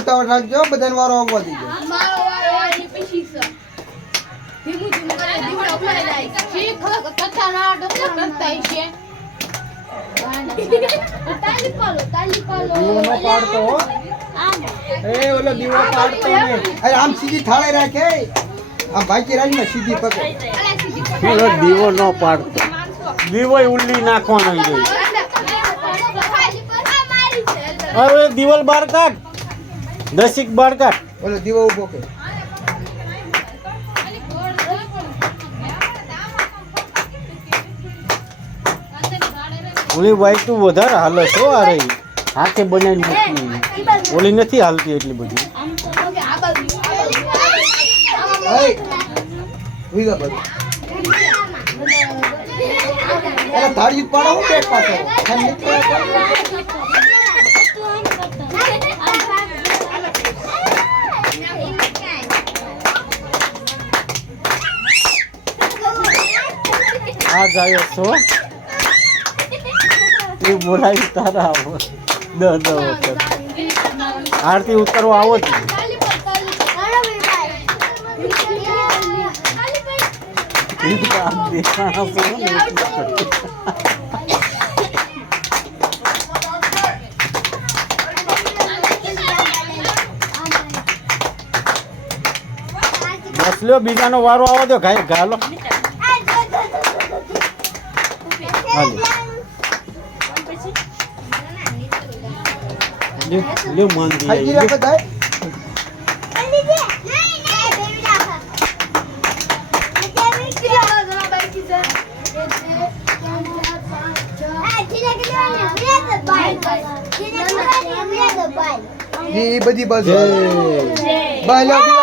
ઉતાવળ રાખજો બધાને વારો આવવા દીજો આમ સીધી થાળે રાખે આમ ભાઈ રાજ સીધી પકડ દીવો ન પાડતો દીવો ઉલ્લી નાખવાનો અરે દીવલ બાર કાઢ દસિક બાર કાઢ ઓલો દીવો ઉભો કે ઓલી વાઈટ તું વધારે હાલે છો આ રહી હાથે બનાવીને મૂકી ઓલી નથી હાલતી એટલી બધી થાળી પાડો હું પેટ પાછો આ જાય છો એ બોલાવી તારા આવો દ વખત આરતી ઉતરવા આવો જ બસ લ્યો બીજાનો વારો આવો દો ગાય ગાલો લ્યો માન દી બધી બાજુ બાય